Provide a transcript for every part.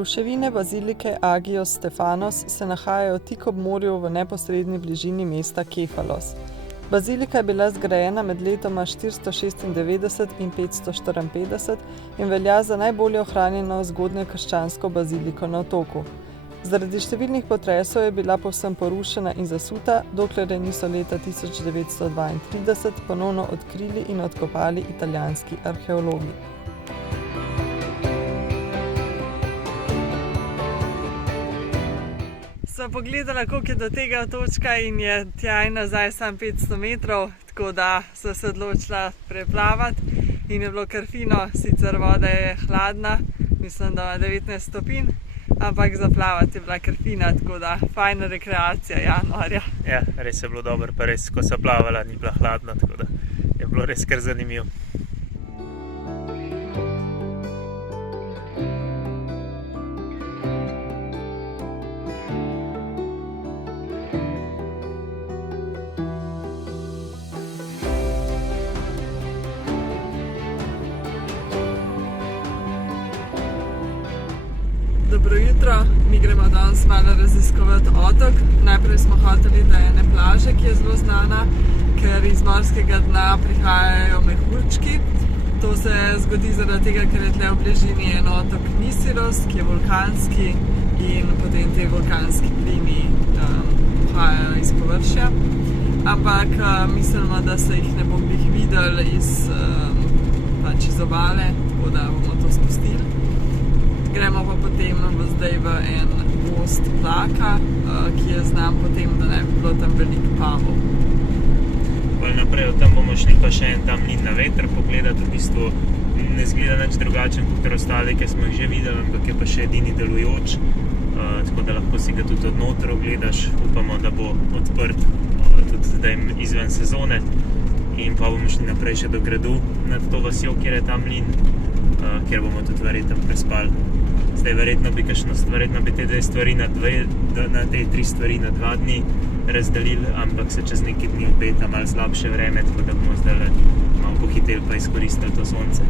Ruševine bazilike Agios Stefanos se nahajajo tik ob morju v neposredni bližini mesta Kefalos. Bazilika je bila zgrajena med letoma 496 in 554 in velja za najbolje ohranjeno zgodnjekrščansko baziliko na otoku. Zaradi številnih potresov je bila povsem porušena in zasuta, dokler je niso leta 1932 ponovno odkrili in odkopali italijanski arheologi. Sva pogledala, koliko je do tega točka in je tja in nazaj samo 500 metrov, tako da sva se odločila preplavati in je bilo kar fino, sicer voda je hladna, mislim, da ima 19 stopinj, ampak zaplavati je bila kar fina, tako da fajna rekreacija januarja. Ja, res je bilo dobro, pa res, ko sva plavala, ni bila hladna, tako da je bilo res kar zanimivo. Dobro jutro, mi gremo danes malo raziskovati otok. Najprej smo hoteli do ene plaže, ki je zelo znana, ker iz morskega dna prihajajo mehurčki. To se zgodi zaradi tega, ker je tle v bližini en otok Nisiros, ki je vulkanski in potem te vulkanski plini uhajajo iz površja. Ampak mislimo, da se jih ne bom glih videli iz obale, tako da bomo to spustili. Gremo pa potem zdaj v en most vlaka, ki je znan potem, da ne bi bilo tam veliko pavov. Naprej od tam bomo šli pa še en tam mlin na veter pogledati, v bistvu ne zgleda nič drugačen kot ostali, ki smo jih že videli, ampak je pa še edini delujoč, tako da lahko si ga tudi od noter ogledaš. Upamo, da bo odprt tudi zdaj izven sezone in pa bomo šli naprej še do gradu nad to vasjo, kjer je ta mlin, kjer bomo tudi verjetno prespali. Zdaj verjetno bi te dve stvari na te tri stvari na 2 dni razdelili, ampak se čez nekaj dni obeta malo slabše vreme, tako da bomo zdaj malo pohiteli pa izkoristili to sonce.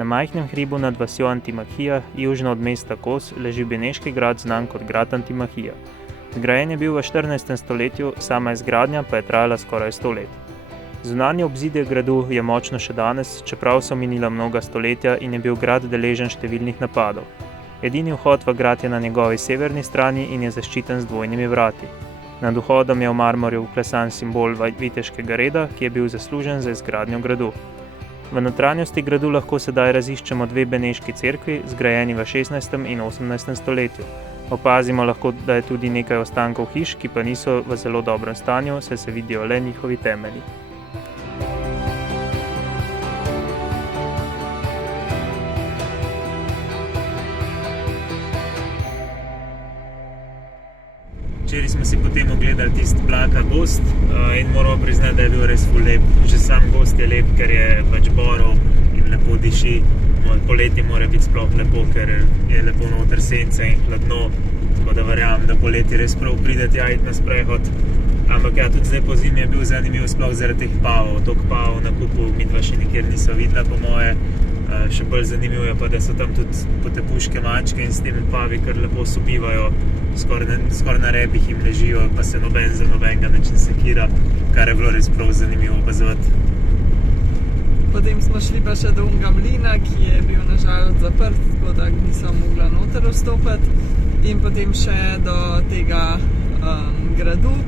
Na majhnem hribu nad vasjo Antimahija, južno od mesta Kos, leži beneški grad znan kot grad Antimahija. Zgrajen je bil v 14. stoletju, sama izgradnja pa je trajala skoraj 100 let. Zunanje obzidje gradu je močno še danes, čeprav so minila mnoga stoletja in je bil grad deležen številnih napadov. Edini vhod v grad je na njegovi severni strani in je zaščiten z dvojnimi vrati. Nad vhodom je v marmorju vklesan simbol viteškega reda, ki je bil zaslužen za izgradnjo gradu. V notranjosti gradu lahko sedaj raziščemo 2 beneški cerkvi, zgrajeni v 16. in 18. stoletju. Opazimo lahko, da je tudi nekaj ostankov hiš, ki pa niso v zelo dobrem stanju, saj se vidijo le njihovi temelji. Včeraj videli tisti Blaka gozd in moramo priznati, da je bil res ful lep. Že sam gozd je lep, ker je pač borov in lepo diši. Poleti mora biti sploh lepo, ker je lepo noter sence in hladno, tako da verjamem, da poleti res prav pride tja iti na sprehod. Ampak ja, tudi zdaj po zimi je bil zanimiv sploh zaradi teh pavov. Toliko pavov na kupu midva še nikjer niso videla po moje. Še bolj zanimivo je pa, da so tam tudi potepuške mačke in s temi pavi kar lepo sobivajo, skoraj na rebih jim ležijo, pa se noben za nobenega način sekira, kar je bilo res prav zanimivo opazovati. Potem smo šli pa še do unga mlina, ki je bil nažalost zaprt, tako da nisem mogla noter vstopiti. In potem še do tega gradu,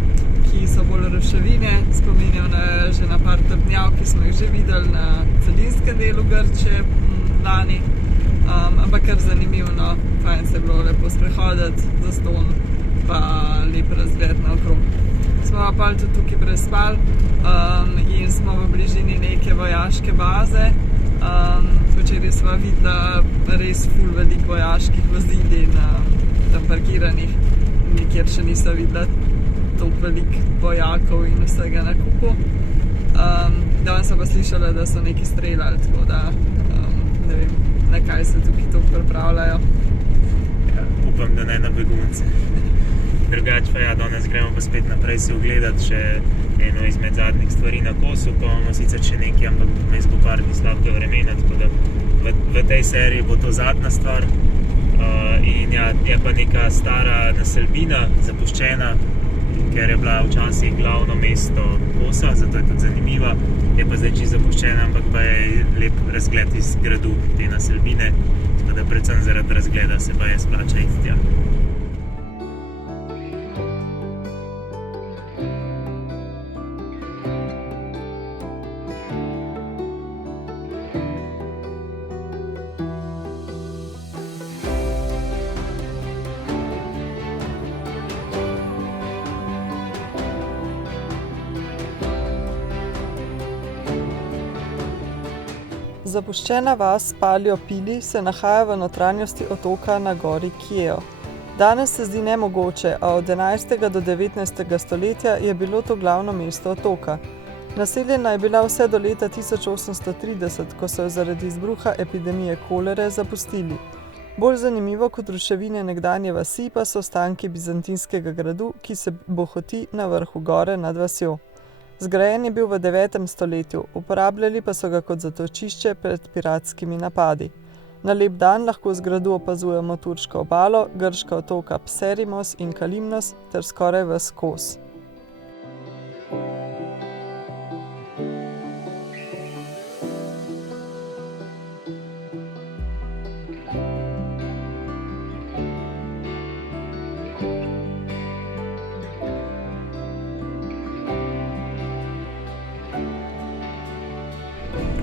ki so bolj ruševine, spominjajo že na par trdnjav, ki smo jih že videli na celinskem delu Grčije lani. Ampak kar zanimivo, fajn se je bilo lepo sprehoditi, zastonj pa lep razgled naokrog. Smo pa tudi tukaj prespali in smo v bližini neke vojaške baze. Včeraj sva videla res ful veliko vojaških vozil in tam parkiranih. Nikjer še nisem videla toliko veliko vojakov in vsega na kupu. Danes sem pa slišala, da so neki streljali, tako da ne vem, na kaj se tukaj toliko pripravljajo. Ja, upam, da ne na begunce. Drugače pa ja, danes gremo pa spet naprej si ogledati še eno izmed zadnjih stvari na Kosu, pa imamo sicer še nekaj, ampak vmes bo par dni slabega vremena, tako da v tej seriji bo to zadnja stvar. In ja, je pa neka stara naselbina, zapuščena, ker je bila včasih glavno mesto Kosa, zato je tudi zanimiva. Je pa zdaj čisto zapuščena, ampak pa je lep razgled iz gradu te naselbine, tako da predvsem zaradi razgleda se pa je splača iti tja. Zapuščena vas Palio Pili se nahaja v notranjosti otoka na gori Kiejo. Danes se zdi nemogoče, a od 11. do 19. stoletja je bilo to glavno mesto otoka. Naseljena je bila vse do leta 1830, ko so jo zaradi izbruha epidemije kolere zapustili. Bolj zanimivo kot ruševine nekdanje vasi pa so ostanki bizantinskega gradu, ki se bohoti na vrhu gore nad vasjo. Zgrajen je bil v 9. stoletju, uporabljali pa so ga kot zatočišče pred piratskimi napadi. Na lep dan lahko z gradu opazujemo turško obalo, grška otoka Pserimos in Kalimnos ter skoraj ves Kos.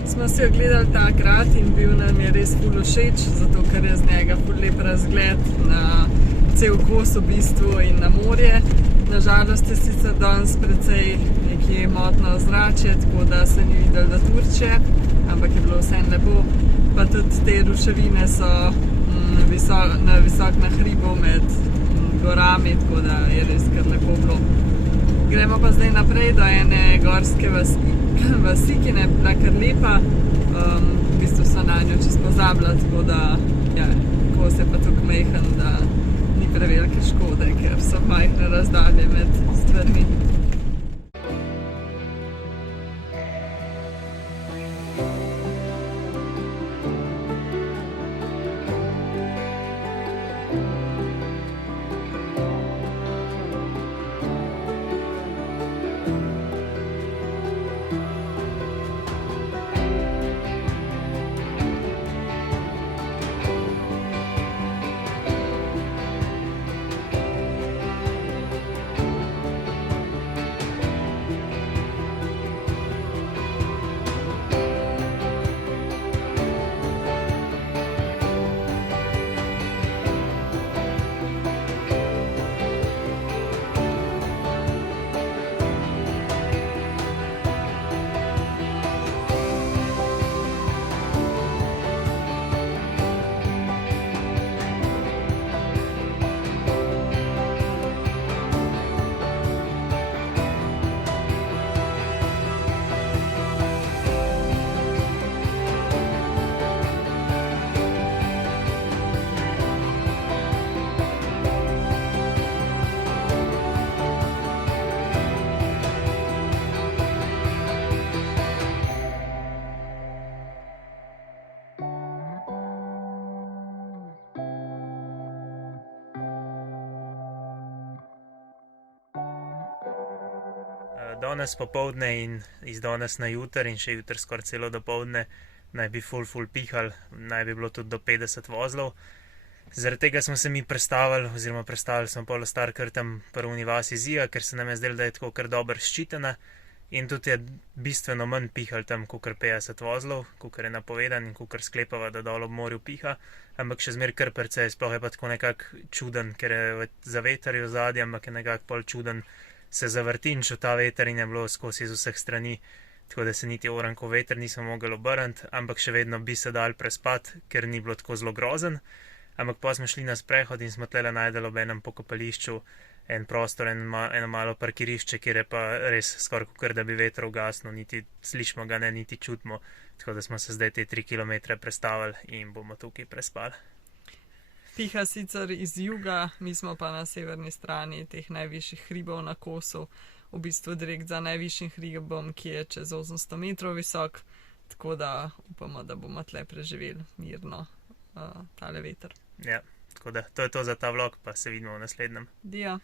Smo si ogledali ta grad in bil nam je res ful všeč, zato ker je z njega ful lep razgled na cel Kos v bistvu in na morje. Nažalost je sicer danes precej nekje motno ozračje, tako da se ni videli do Turčije, ampak je bilo vseeno lepo. Pa tudi te ruševine so visok na hribu med gorami, tako da je res kar lepo bilo. Gremo pa zdaj naprej do ene gorske vasi, ki ne je bila kar lepa. V bistvu so na njo čisto pozabila, tako da ja, Kos je pa tako majhen, da ni prevelike škode, ker so majhne razdalje med stvarmi. Danes popovdne in iz danes na jutr in še jutr skoraj celo dopoldne naj bi ful pihal, naj bi bilo tudi do 50 vozlov. Zaradi tega smo se mi prestavili smo pol ostali kar tam pri Univasi Zija, ker se nam je zdelo, da je tako kar dobro ščitena in tudi je bistveno manj pihal tam, kakor 50 vozlov, kakor je napovedan in kakor sklepava, da dol ob morju piha, ampak še zmer kar precej, sploh je pa tako nekako čuden, ker je za veter v zadnji, ampak je nekako pol čuden se zavrtinčil ta veter in je bilo skozi iz vseh strani, tako da se niti oranko veter nismo mogli obrniti, ampak še vedno bi se dal prespati, ker ni bilo tako zelo grozen. Ampak pa smo šli na sprehod in smo tle najdeli ob enem pokopališču en prostor, eno malo parkirišče, kjer je pa res skoraj kakor da bi veter ugasnil, niti slišimo ga ne, niti čutimo, tako da smo se zdaj te 3 kilometre prestavili in bomo tukaj prespali. Piha sicer iz juga, mi smo pa na severni strani teh najvišjih hribov na Kosu, v bistvu direkt za najvišjim hribom, ki je čez 800 metrov visok, tako da upamo, da bomo tle preživeli mirno tale veter. Ja, tako da to je to za ta vlog, pa se vidimo v naslednjem. Dio.